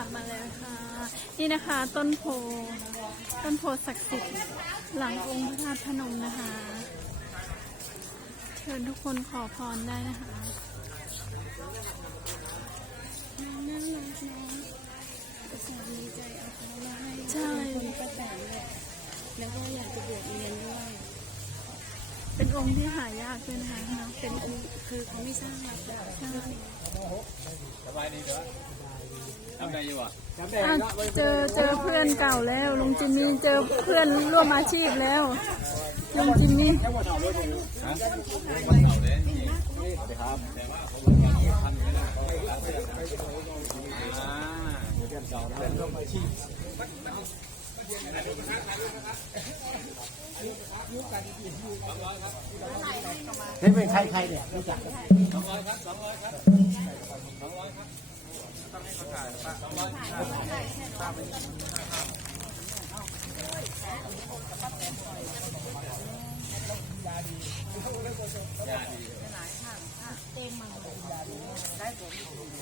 าดมาแล้วค่ะ นี่นะคะต้นโพต้นโพศักดิ์สิทธิ์หลังองค์พระธาตุพนมนะคะ เชิญทุกคนขอพรได้นะคะน่ารักเนาะอุตส่าห์ดีใจเอาเขามาให้ใช่คนป้าแตนเลยแล้วก็อยากจะบวชเรียนด้วยเป็นองค์ที่หายากด้วยนะคะเนาะเป็นองค์คือเขาไม่สร้างวัดอะใช่สบายดีเด้อ ทำได้อยู่อะอะเจอเจอเพื่อนเก่าแล้วลุงจิมมี่เจอเพื่อนร่วมอาชีพแล้วลุงจิมมี่ฮะวันเสาร์เลยนี่สวัสดีครับแต่ว่าผมยังทันไม่ได้ร้านเสื้ออ่าเดือนสองเป็นร่วมอาชีพนี่เป็นใครใครเนี่ยรู้จักสองร้อยครับสองร้อยครับสองร้อยครับ ต้องให้เขาถ่ายป้าสองร้อยครับ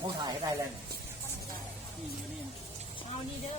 เขาถ่ายให้ได้เลยเอานี่เด้อ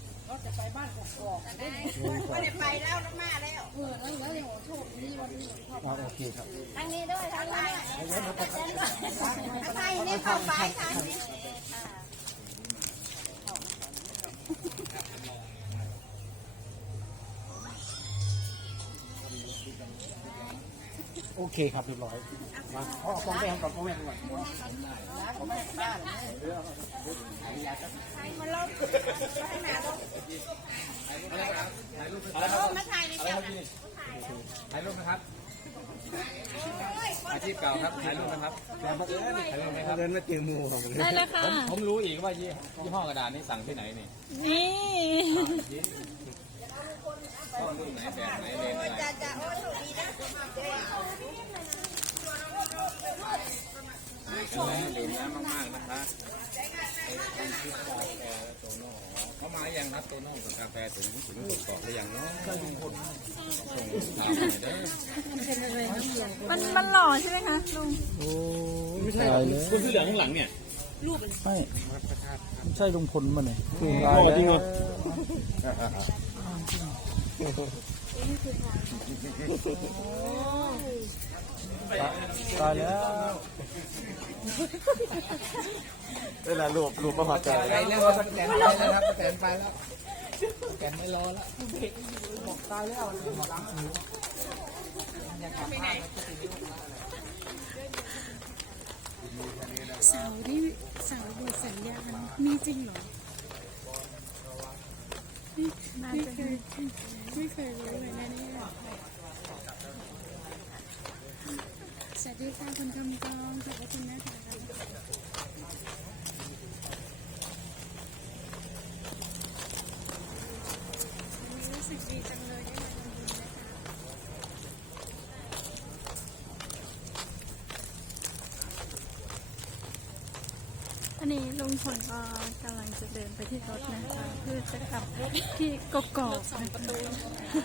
ถ่ายรูปก่อนรอแป๊บนึงค่ะอ๋อโอเคครับทางนี้ด้วยทางนี้ทางนี้เข้าไปทางนี้ โอเคครับเรียบร้อยมาเอาเอากล้องไปก่อนกล้องไปก่อนมาถ่ายในอะไรครับพี่ถ่ายรูปนะครับอาชีพเก่าครับถ่ายรูปนะครับถ่ายรูปไหมครับเดินมาเจอมูของได้เลยค่ะผมรู้อีกว่ายี่ยี่ห้อกระดาษนี่สั่งที่ไหนนี่นี่ต้องรุ่นไหนแบบไหนเลนอะไร จะจะโอ้ถูกดีนะ เป็นไรดื่มน้ำมากๆนะคะไอ้คนที่กาแฟและโตโน่เขามาอย่างนัดโตโน่กับกาแฟถึงถึงบทเกาะหรือยังเนาะส่งข่าวหน่อยเด้อมันมันหล่อใช่ไหมคะลุงไม่ใช่เลยคุณที่เหลืองข้างหลังเนี่ยไม่ไม่ใช่ลุงพลมันเนี่ยโอ้จริงเหรอ ตายแล้วเวลารูปรูปประวัติใจไปแล้วว่าสแกนไปแล้วครับสแกนไปแล้วแกนไม่รอแล้วเสาที่เสาดูสัญญาณมีจริงเหรอไม่เคยไม่เคยรู้เลยนะเนี่ย สวัสดีค่ะคุณคำกองขอบคุณนะคะรู้สึกดีจังเลยได้มาทำบุญนะคะอันนี้ลุงพลก็กำลังจะเดินไปที่รถนะคะ เพื่อจะกลับที่กกอกนะคะ